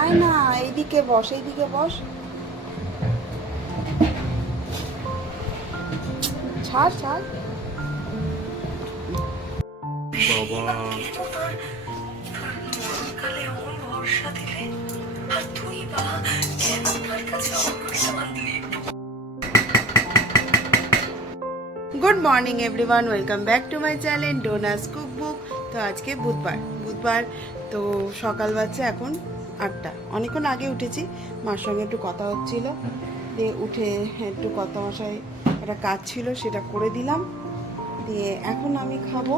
আয় না এইদিকে বস এইদিকে বস। ছাড় ছাড়। বাবা। Good morning everyone welcome back to my channel Dona's cook book তো আজকে বুধবার বুধবার তো সকাল বাচ্চা এখন আটটা। অনেকক্ষণ আগে উঠেছি, মার সঙ্গে একটু কথা হচ্ছিল। দিয়ে উঠে একটু কথা মশাই একটা কাজ ছিল সেটা করে দিলাম। দিয়ে এখন আমি খাব।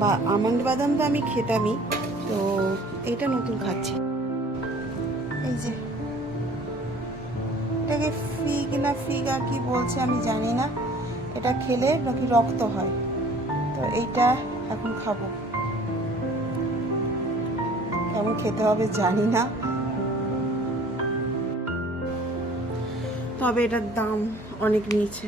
বা আমন্ড বাদাম তো আমি খেতামই, তো এইটা নতুন খাচ্ছি। এই যে, এটাকে ফিগ না ফিগা কি বলছে আমি জানি না। এটা খেলে নাকি রক্ত হয়। তো এইটা এখন খাব। কেমন খেতে হবে জানি না। তবে এটার দাম অনেক নিয়েছে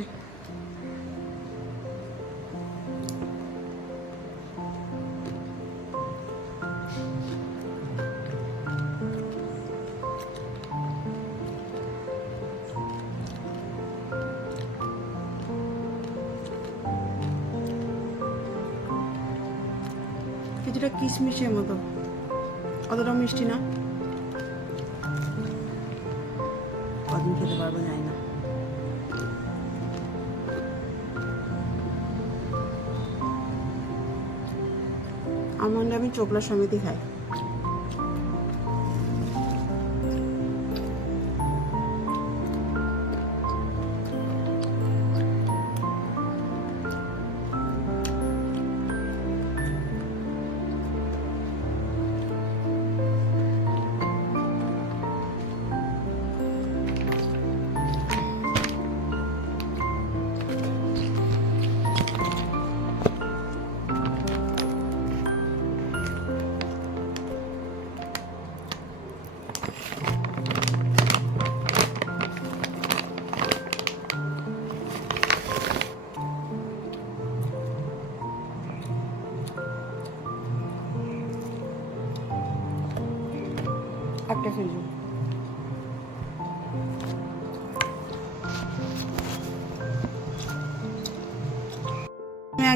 আমন্ড আমি চোপলা সমিতি খাই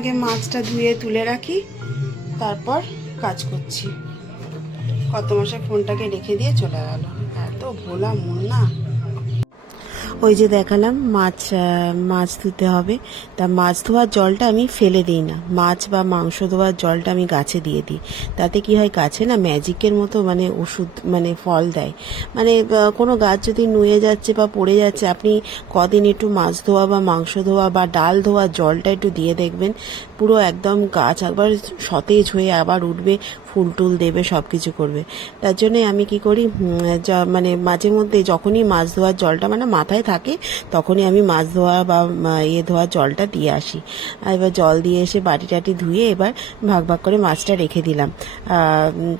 আগে মাছটা ধুয়ে তুলে রাখি, তারপর কাজ করছি। কত মাসে ফোনটাকে রেখে দিয়ে চলে গেল। এত ভোলা মন না। ওই যে দেখালাম, মাছ মাছ ধুতে হবে। তা মাছ ধোয়ার জলটা আমি ফেলে দিই না। মাছ বা মাংস ধোয়ার জলটা আমি গাছে দিয়ে দিই। তাতে কি হয়, গাছে না ম্যাজিকের মতো মানে ওষুধ মানে ফল দেয়। মানে কোনো গাছ যদি নুয়ে যাচ্ছে বা পড়ে যাচ্ছে, আপনি কদিন একটু মাছ ধোয়া বা মাংস ধোয়া বা ডাল ধোয়ার জলটা একটু দিয়ে দেখবেন, পুরো একদম গাছ একবার সতেজ হয়ে আবার উঠবে ফুল টুল দেবে সব কিছু করবে। তার জন্যে আমি কি করি মানে মাঝে মধ্যে যখনই মাছ ধোয়ার জলটা মানে মাথায় থাকে তখনই আমি মাছ ধোয়া বা ইয়ে ধোয়ার জলটা দিয়ে আসি। এবার জল দিয়ে এসে বাটি টাটি ধুয়ে এবার ভাগ ভাগ করে মাছটা রেখে দিলাম।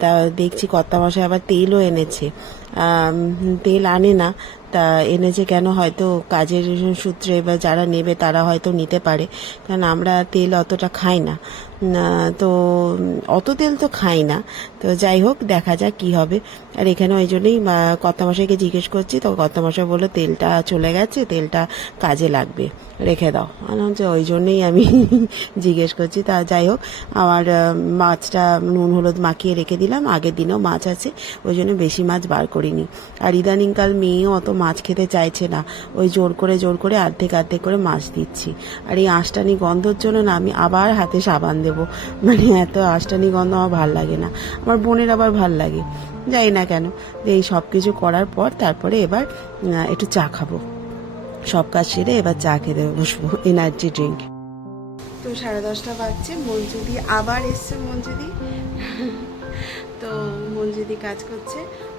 তা দেখছি কর্তা মশাই আবার তেলও এনেছে। তেল আনে না তা এনেছে কেন হয়তো কাজের সূত্রে বা যারা নেবে তারা হয়তো নিতে পারে। কারণ আমরা তেল অতটা খাই না না, তো অত তেল তো খাই না। তো যাই হোক দেখা যাক কি হবে। আর এখানে ওই জন্যই কর্তামশাইকে জিজ্ঞেস করছি তো কর্তামশাই বলল তেলটা চলে গেছে তেলটা কাজে লাগবে রেখে দাও। আমি বলছি, ওই জন্যই আমি জিজ্ঞেস করছি। তা যাই হোক আমার মাছটা নুন হলুদ মাখিয়ে রেখে দিলাম। আগের দিনেও মাছ আছে ওই জন্য বেশি মাছ বার করিনি। আর ইদানিংকাল মেয়েও অত মাছ খেতে চাইছে না ওই জোর করে জোর করে অর্ধেক অর্ধেক করে মাছ দিচ্ছি। আর এই আঁশটানি গন্ধর জন্য না আমি আবার হাতে সাবান দেবো। মানে এত আষ্টানি গন্ধ আমার ভালো লাগে না। আমার বোনের আবার ভালো লাগে। যাই না কেন, যে এই সব কিছু করার পর তারপরে এবার একটু চা খাব। সব কাজ সেরে এবার চা খেতে বসবো এনার্জি ড্রিঙ্ক তো সাড়ে দশটা বাজছে, মঞ্জুদি আবার এসছে, মঞ্জুদি। তো মঞ্জুদি কাজ করছে,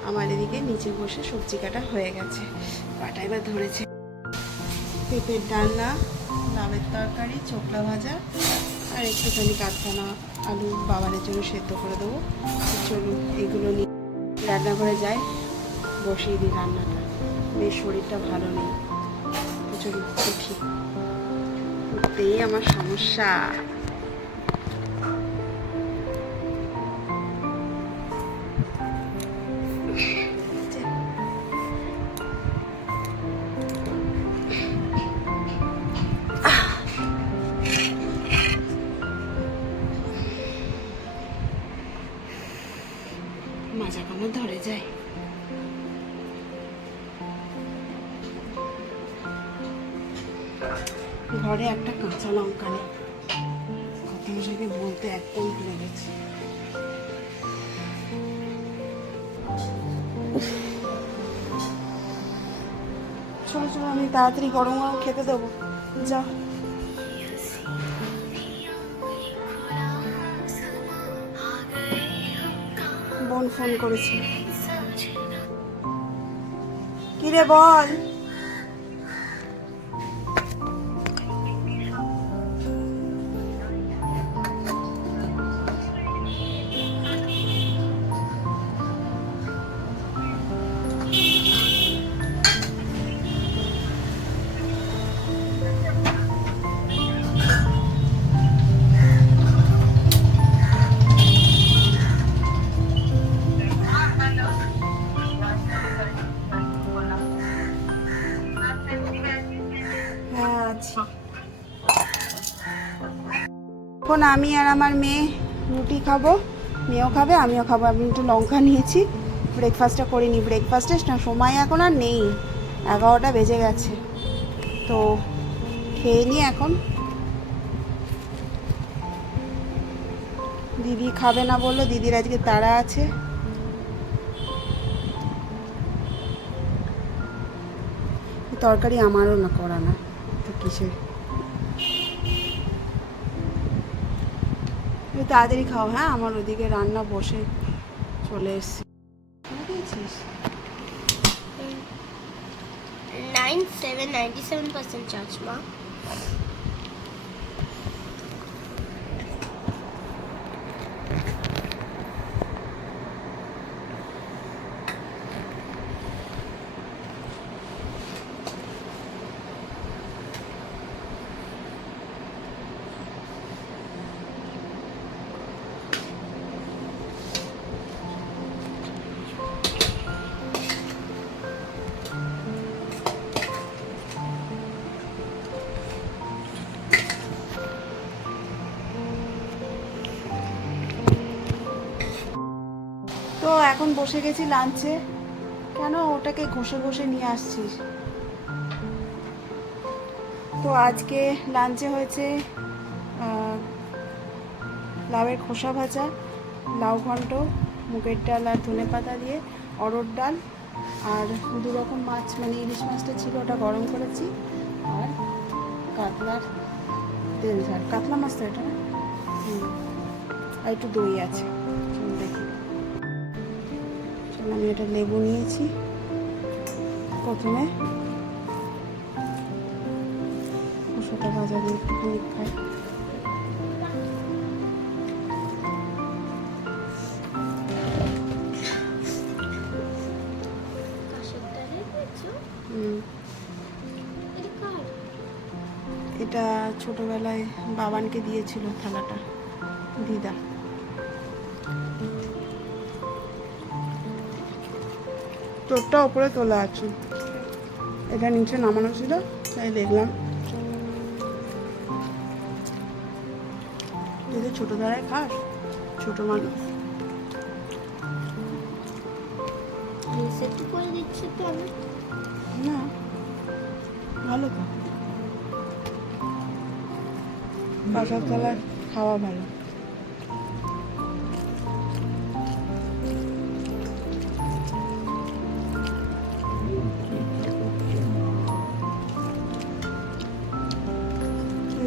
আমার এদিকে নিচে বসে সবজি কাটা হয়ে গেছে। কাটা এবার ধরেছে। পেঁপের ডালনা লাউয়ের তরকারি চোখলা ভাজা আর একটুখানি কাঁচকানা আলু বাবারের জন্য সেদ্ধ করে দেবো। চলুন, এগুলো নিয়ে রান্নাঘরে যাই, বসিয়ে দিই রান্নাটা। মেয়ের শরীরটা ভালো নেই। চলুন, উঠি। উঠতেই আমার সমস্যা। ঘরে একটা কাঁচা লঙ্কা নেই। কথা মশাইকে বলতে একদম ভুলে গেছি। চলো চলো আমি তাড়াতাড়ি গরম গরম খেতে দেবো। যা। বোন ফোন করেছে। কিরে বল? আমি আর আমার মেয়ে রুটি খাব, মেয়েও খাবে, আমিও খাব। আমি একটু লঙ্কা নিয়েছি ব্রেকফাস্টটা করিনি ব্রেকফাস্টে না, সময় এখন আর নেই। এগারোটা বেজে গেছে। তো খেয়ে নিই এখন। দিদি খাবে না বলল, দিদির আজকে তাড়া আছে। তরকারি আমারও না, করা না। তো কিসের? তাড়াতাড়ি খাও হ্যাঁ? আমার ওদিকে রান্না বসে চলে এসেছি। Nine seven ninety seven percent charge মা। বসে গেছি লাঞ্চে। কেন ওটাকে ঘষে ঘষে নিয়ে আসছিস? তো আজকে লাঞ্চে হয়েছে লাউয়ের খোসা ভাজা, লাউ ঘন্ট, মুগের ডাল আর ধনে পাতা দিয়ে অরড় ডাল আর দু রকম মাছ মানে ইলিশ মাছটা ছিল, ওটা গরম করেছি আর কাতলার তেল ঝাল। কাতলা মাছ তো এটা। আর একটু দই আছে। চল আমি এটা লেবু নিয়েছি প্রথমে। ভাজা দিয়ে একটুখানি খাই? এটা ছোটবেলায় বাবানকে দিয়েছিল থালাটা, দিদা। তোরটা ওপরে তোলা আছে। এটা নিচে নামানো ছিল তাই দেখলাম। তো ছোটো দাঁড়ায় খাস ছোটো মানুষ। করে দিচ্ছি তো আমি। না ভালো খাওয়া ভালো।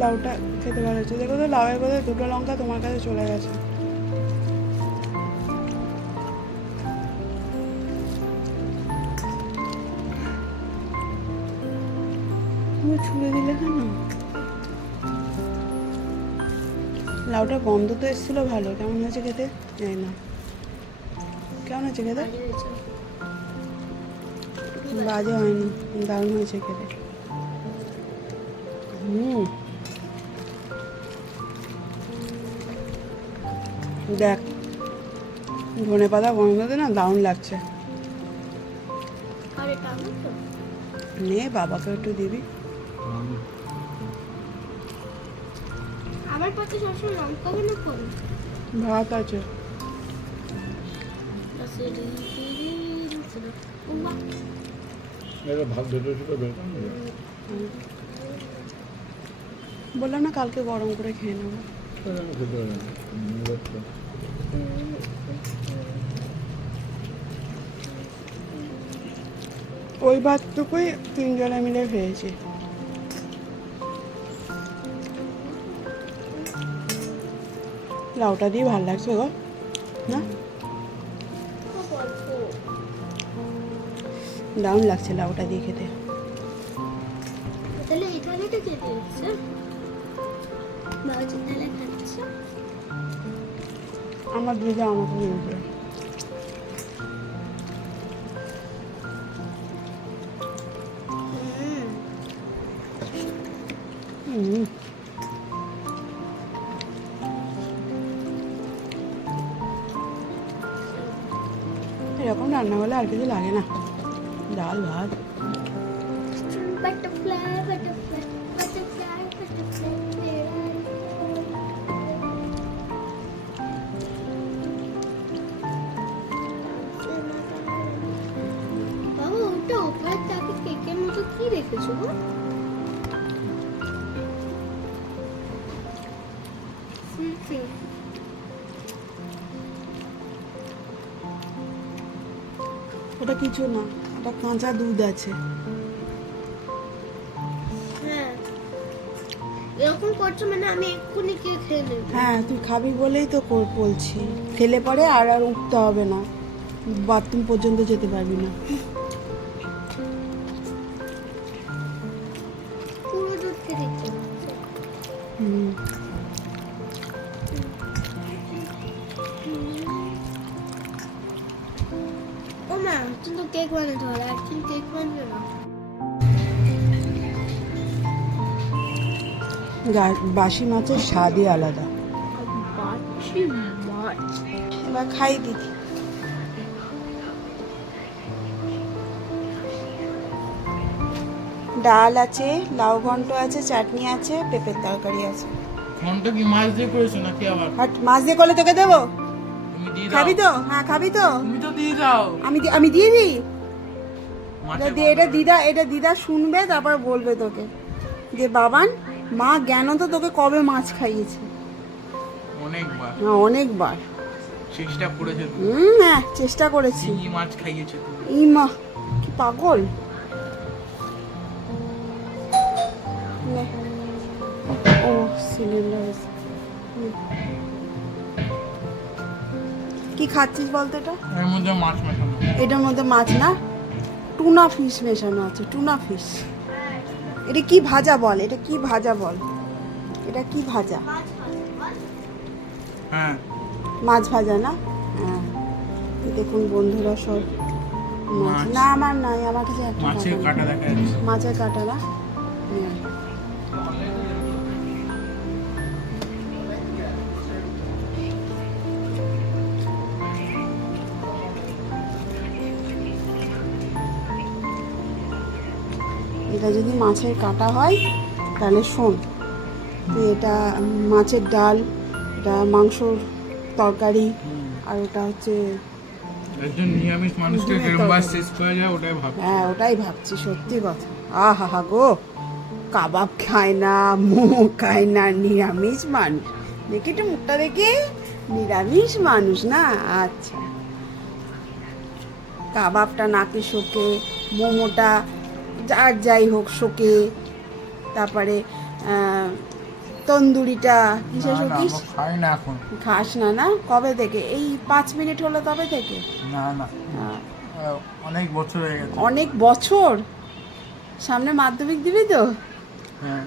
লাউটা খেতে ভালো হচ্ছে দেখো তো, লাউয়ের বোধহয় দুটো লঙ্কা তোমার কাছে চলে গেছে। ছুঁড়ে দিলে কেন? লাউটা গন্ধ তো এসেছিল, ভালো। কেমন হয়েছে খেতে? জানি না। কেমন হয়েছে খেতে? বাজে হয়নি, দারুণ হয়েছে খেতে। হুম। দেখ ধনে পাতা গন্ধতে না দারুণ লাগছে? নে বাবাকে একটু দিবি। আমার পাতে সবসময় লঙ্কা কেন করি ভাত আছে। বললাম না কালকে গরম করে খেয়ে নেব। ওই ভাতটুকুই তিনজনে মিলে খেয়েছি লাউটা দিয়ে ভালো লাগছে গো, না? দারুণ লাগছে লাউটা দিয়ে খেতে। তাহলে কে আমার দিদা আমাকে দিয়েছে হুম হুম এরকম রান্না হলে আর কিছু লাগে না ডাল ভাত butterfly, butterfly, মতো কি রেখেছো গো হুম, হুম। ওটা কিছু না ওটা কাঁচা দুধ আছে। হ্যাঁ। এরকম করছ মানে আমি এক্ষুনি কি খেয়ে নেব? হ্যাঁ তুই খাবি বলেই তো বলছি। খেলে পরে আর আর উঠতে হবে না। বাথরুম পর্যন্ত যেতে পারবি না। বাসি মাছের স্বাদই আলাদা। মাছ? এবার খাই দিদি। ডাল আছে লাউ ঘন্ট আছে চাটনি আছে পেঁপের তরকারি আছে। ফোনটা কি মাছ দিয়ে করেছ নাকি আবার? হাট মাছ দিয়ে করলে তোকে দেবো? তুমি দিয়ে দাও। খাবি তো? হ্যাঁ খাবি তো? তুমি তো দিয়ে দাও। আমি দি- আমি দিয়ে দিই? এটা দিদা এটা দিদা শুনবে তারপর বলবে তোকে। যে বাবান মা জ্ঞান তো তোকে কবে মাছ খাইয়েছে? অনেকবার। হ্যাঁ অনেকবার। চেষ্টা করেছে হুম হ্যাঁ চেষ্টা করেছি। চিংড়ি মাছ খাইয়েছে ই মা কি পাগল। ও সিলিন্ডার কি খাচ্ছিস বলতো এটা? এর মধ্যে মাছ মেশানো। এটার মধ্যে মাছ না? টুনা ফিশ মেশানো আছে টুনা ফিশ। এটা কি ভাজা বল? এটা কি ভাজা বল? এটা কি ভাজা? হ্যাঁ। মাছ ভাজা না? হ্যাঁ। দেখুন বন্ধুরা সব মাছ। না আমার নাই আমার কাছে একটা মাছের কাটা। দেখা মাছের কাটা না? এটা যদি মাছের কাটা হয় তাহলে শোন তো এটা মাছের ডাল এটা মাংসর তরকারি আর ওটা হচ্ছে একজন নিরামিষ মানুষকে কিরম শেষ করে যায় ওটাই ভাব হ্যাঁ ওটাই ভাবছি সত্যি কথা। আহা হা গো কাবাব খায় না মোমো খায় না নিরামিষ মানুষ। দেখি একটু মুখটা দেখি নিরামিষ মানুষ না? আচ্ছা। কাবাবটা নাকে শোকে মোমোটা যার যাই হোক শোকে তারপরে তন্দুরিটা খাই না এখন। খাস না না? কবে থেকে? এই পাঁচ মিনিট হলো তবে থেকে? না না। আহ, অনেক বছর হয়ে গেছে। অনেক বছর? সামনে মাধ্যমিক দিবি তো? হ্যাঁ।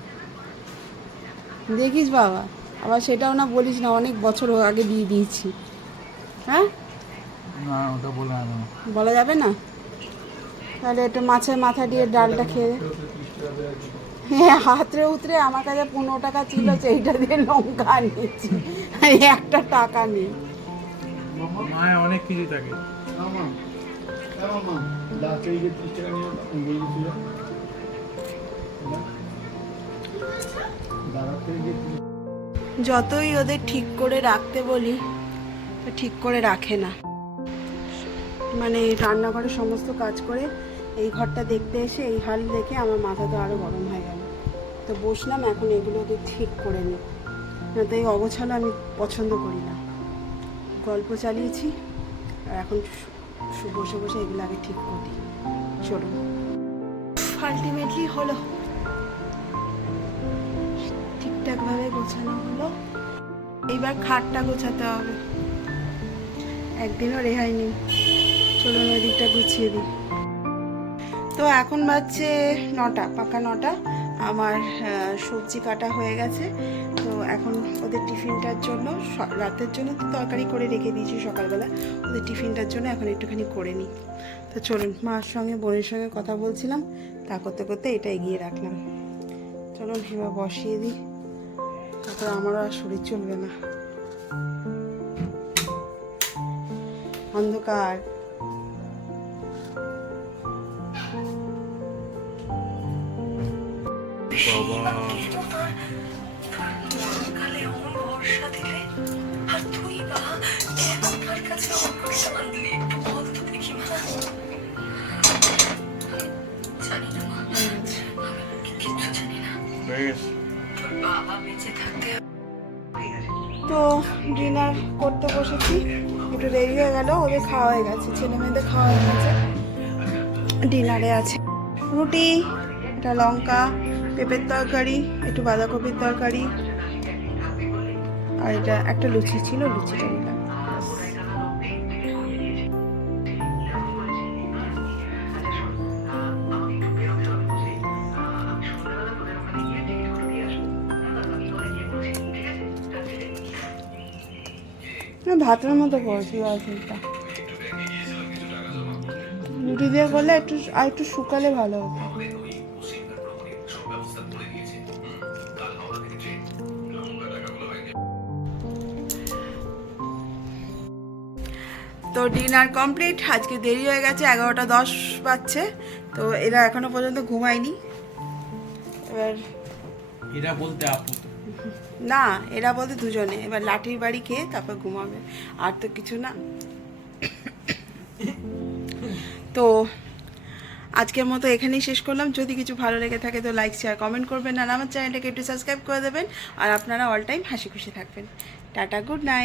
দেখিস বাবা। আবার সেটাও না বলিস না অনেক বছর আগে দিয়ে দিয়েছি। হ্যাঁ? না ওটা বলে না। বলা যাবে না? তাহলে একটু মাছের মাথা দিয়ে ডালটা খেয়ে। হ্যাঁ হাতরে উতরে আমার কাছে পনেরো টাকা ছিল সেইটা দিয়ে লঙ্কা নিয়েছি একটা টাকা নেই। মায়ের অনেক কিছু থাকে। যতই ওদের ঠিক করে রাখতে বলি তো ঠিক করে রাখে না। মানে রান্নাঘরে সমস্ত কাজ করে এই ঘরটা দেখতে এসে এই হাল দেখে আমার মাথা তো আরও গরম হয়ে গেল। তো বসলাম, এখন এগুলোকে ঠিক করে নিই। না তো এই অগোছালো আমি পছন্দ করি না। গল্প চালিয়েছি, আর এখন বসে বসে এগুলো আগে ঠিক করি। চলুন। আলটিমেটলি হলো। ঠিকঠাকভাবে গোছানো হলো। এইবার খাটটা গোছাতে হবে। একদিনও রেহাই নেই। চলুন ওই দিকটা গুছিয়ে দিই। তো এখন বাজছে নটা, পাকা নটা। আমার সবজি কাটা হয়ে গেছে। তো এখন ওদের টিফিনটার জন্য রাতের জন্য তো তরকারি করে রেখে দিয়েছি সকালবেলা। ওদের টিফিনটার জন্য এখন একটুখানি করে নিই। তো চলুন, মার সঙ্গে, বোনের সঙ্গে কথা বলছিলাম। তা করতে করতে এটা এগিয়ে রাখলাম। চলুন এবার বসিয়ে দিই। তারপর আমারও আর শরীর চলবে না। অন্ধকার। তো ডিনার করতে বসেছি। একটু দেরি হয়ে গেল, ওদের খাওয়া হয়ে গেছে, ছেলে মেয়েদের খাওয়া হয়ে গেছে। ডিনারে আছে। রুটি একটা লঙ্কা পেঁপের তরকারি, একটু বাঁধাকপির তরকারি, আর এটা একটা লুচি ছিল, লুচিটা নিলাম। ভাতের মতো করছি আইসটা রুটি দিয়ে করলে একটু, আর একটু শুকালে ভালো হতো। তো ডিনার কমপ্লিট। আজকে দেরি হয়ে গেছে এগারোটা দশ বাজছে। তো এরা এখনও পর্যন্ত ঘুমায়নি। এবার এরা বলতে আপু না এরা বলতে দুজনে। এবার লাঠির বাড়ি খেয়ে তারপর ঘুমাবে। আর তো কিছু না। তো আজকের মতো এখানেই শেষ করলাম। যদি কিছু ভালো লেগে থাকে তো লাইক শেয়ার কমেন্ট করবেন। আর আমার চ্যানেলটাকে একটু সাবস্ক্রাইব করে দেবেন। আর আপনারা অল টাইম হাসি খুশি থাকবেন। Tata good night